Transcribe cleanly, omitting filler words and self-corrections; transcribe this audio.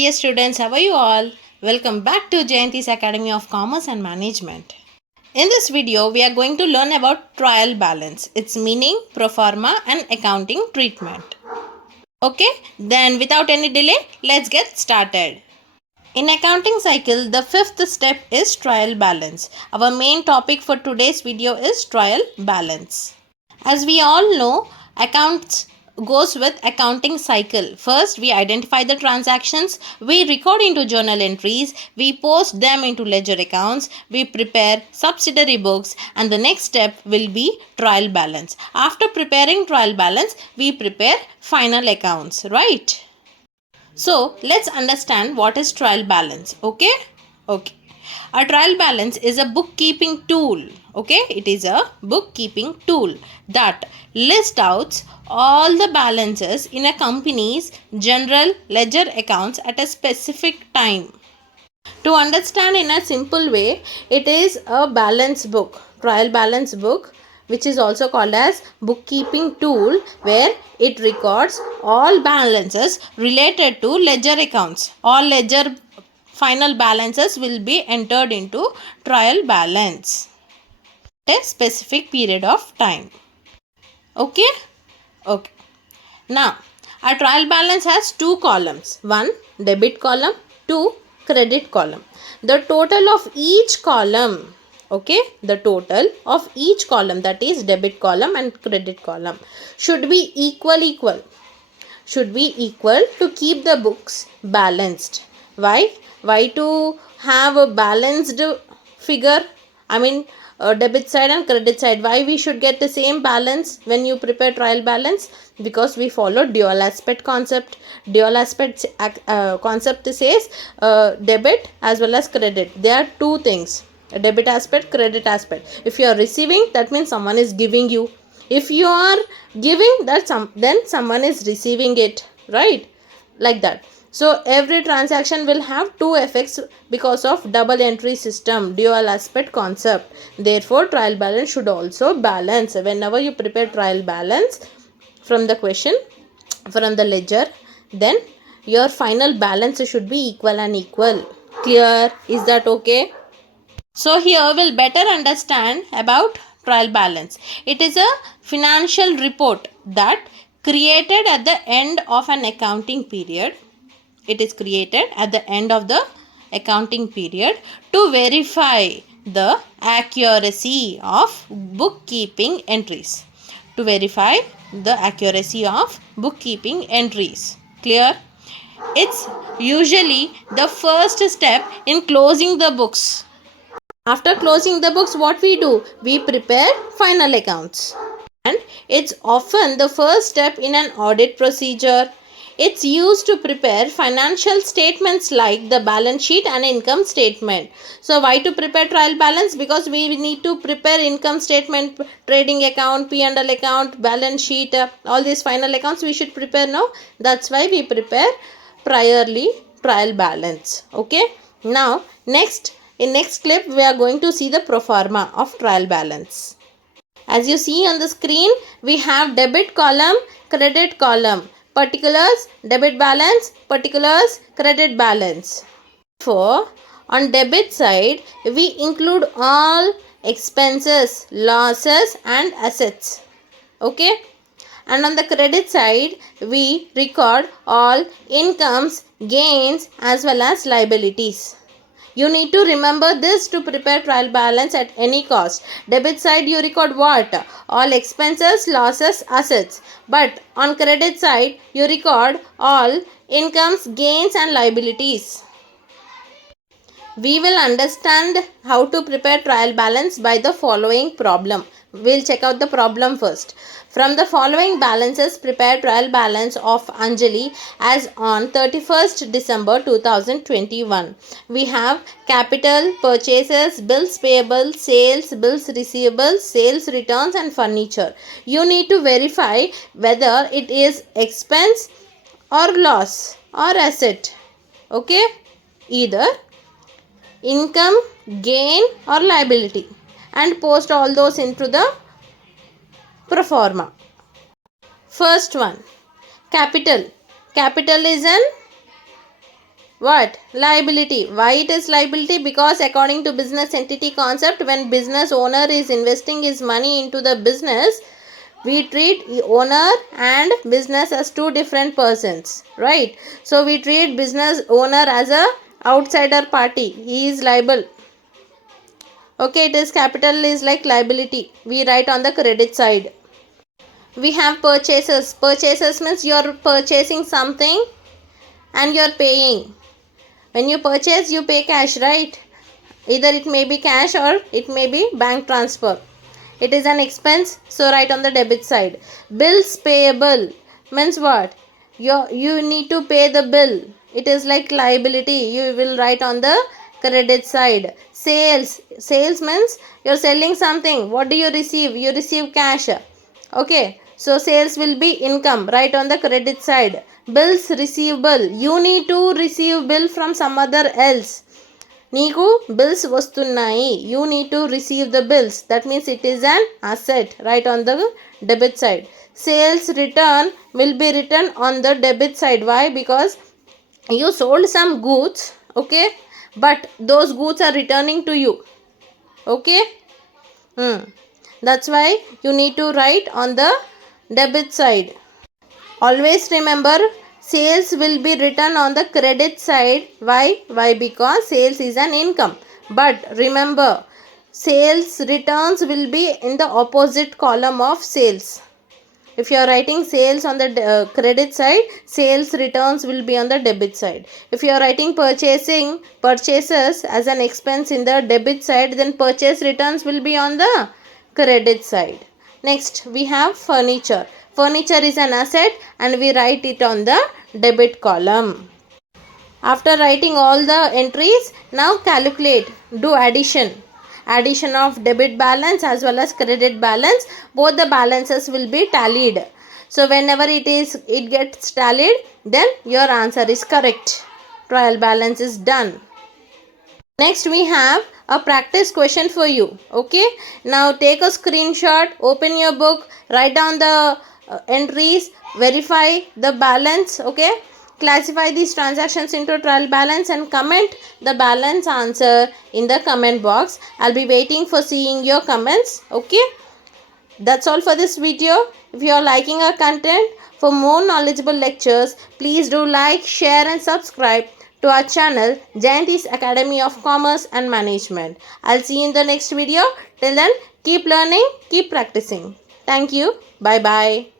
Dear students, how are you all? Welcome back to Jayanti's Academy of Commerce and Management. In this video, we are going to learn about trial balance, its meaning, pro forma and accounting treatment. Okay, then without any delay, let's get started. In accounting cycle, the fifth step is trial balance. Our main topic for today's video is trial balance. As we all know, accounts goes with accounting cycle. First, we identify the transactions, we record into journal entries, we post them into ledger accounts, we prepare subsidiary books, and the next step will be trial balance. After preparing trial balance, we prepare final accounts, right? So, let's understand what is trial balance, okay? Okay. A trial balance is a bookkeeping tool. Okay, it is a bookkeeping tool that lists out all the balances in a company's general ledger accounts at a specific time. To understand in a simple way, it is a balance book, trial balance book, which is also called as bookkeeping tool, where it records all balances related to ledger accounts. All ledger final balances will be entered into trial balance at a specific period of time. Okay? Okay. Now, our trial balance has two columns. One, debit column. Two, credit column. The total of each column, okay, the total of each column, that is debit column and credit column, should be equal. Should be equal to keep the books balanced. Why? Why to have a balanced figure? I mean, debit side and credit side. Why we should get the same balance when you prepare trial balance? Because we follow dual aspect concept. Dual aspect concept says debit as well as credit. There are two things: a debit aspect, credit aspect. If you are receiving, that means someone is giving you. If you are giving, then someone is receiving it, right? Like that. So every transaction will have two effects because of double entry system, dual aspect concept. Therefore, trial balance should also balance. Whenever you prepare trial balance from the question, from the ledger, then your final balance should be equal and equal. Clear? Is that okay? So here we'll better understand about trial balance. It is a financial report that created at the end of an accounting period. It is created at the end of the accounting period to verify the accuracy of bookkeeping entries. To verify the accuracy of bookkeeping entries. Clear? It's usually the first step in closing the books. After closing the books, what we do? We prepare final accounts. And it's often the first step in an audit procedure. It's used to prepare financial statements like the balance sheet and income statement. So why to prepare trial balance? Because we need to prepare income statement, trading account, P&L account, balance sheet, all these final accounts we should prepare now. That's why we prepare priorly trial balance. Okay. Now in next clip we are going to see the pro forma of trial balance. As you see on the screen, we have debit column, credit column, particulars, debit balance, particulars, credit balance. For on debit side, we include all expenses, losses and assets. Okay. And on the credit side, we record all incomes, gains as well as liabilities. You need to remember this to prepare trial balance at any cost. Debit side you record what? All expenses, losses, assets. But on credit side you record all incomes, gains and liabilities. We will understand how to prepare trial balance by the following problem. We'll check out the problem first. From the following balances, prepare trial balance of Anjali as on 31st December 2021. We have capital, purchases, bills payable, sales, bills receivable, sales returns and furniture. You need to verify whether it is expense or loss or asset. Okay? Either income, gain or liability, and post all those into the pro forma. First one, capital. Capital is an What? Liability. Why it is liability? Because according to business entity concept, when business owner is investing his money into the business, we treat owner and business as two different persons, right? So we treat business owner as a outsider party. He is liable. Okay, it is capital is like liability. We write on the credit side. We have purchases. Purchases means you are purchasing something and you are paying. When you purchase, you pay cash, right? Either it may be cash or it may be bank transfer. It is an expense, so write on the debit side. Bills payable means what? You need to pay the bill. It is like liability. You will write on the credit side. Sales. Sales means you're selling something. What do you receive? You receive cash. Okay. So sales will be income. Write on the credit side. Bills receivable. You need to receive bill from some other else. నీకు bills వస్తున్నాయి, you need to receive the bills, that means it is an asset, right on the debit side. Sales return will be return on the debit side. Why? Because you sold some goods, okay, but those goods are returning to you, okay. That's why you need to write on the debit side. Always remember, sales will be written on the credit side. Why? Because sales is an income. But remember, sales returns will be in the opposite column of sales. If you are writing sales on the credit side, sales returns will be on the debit side. If you are writing purchases as an expense in the debit side, then purchase returns will be on the credit side. Next, we have furniture. Furniture is an asset and we write it on the debit column. After writing all the entries, now calculate, do addition. Addition of debit balance as well as credit balance. Both the balances will be tallied. So whenever it gets tallied, then your answer is correct. Trial balance is done. Next we have a practice question for you. Okay, now take a screenshot, open your book, write down the entries, verify the balance. Okay, classify these transactions into trial balance and comment the balance answer in the comment box. I'll be waiting for seeing your comments. Okay, that's all for this video. If you are liking our content, for more knowledgeable lectures, please do like, share and subscribe to our channel, Jayanti's Academy of Commerce and Management. I'll see you in the next video. Till then, keep learning, keep practicing. Thank you. Bye bye.